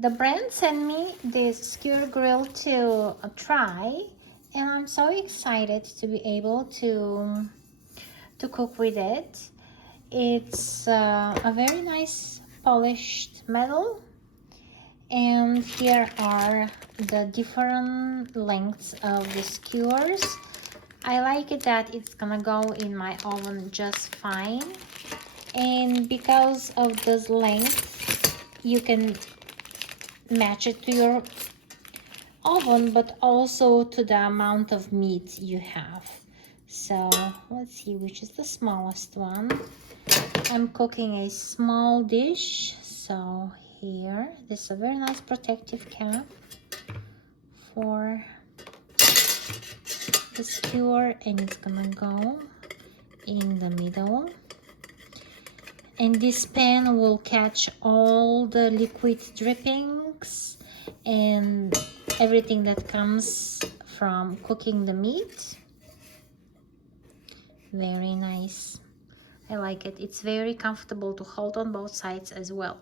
The brand sent me this Skewer grill to try, and I'm so excited to be able to cook with it. It's a very nice polished metal, and here are the different lengths of the skewers. I like it that it's gonna go in my oven just fine, and because of this length you can match it to your oven, but also to the amount of meat you have. So let's see which is the smallest one. I'm cooking a small dish, so here, this is a very nice protective cap for the skewer, and it's gonna go in the middle. And this pan will catch all the liquid drippings and everything that comes from cooking the meat. Very nice. I like it. It's very comfortable to hold on both sides as well.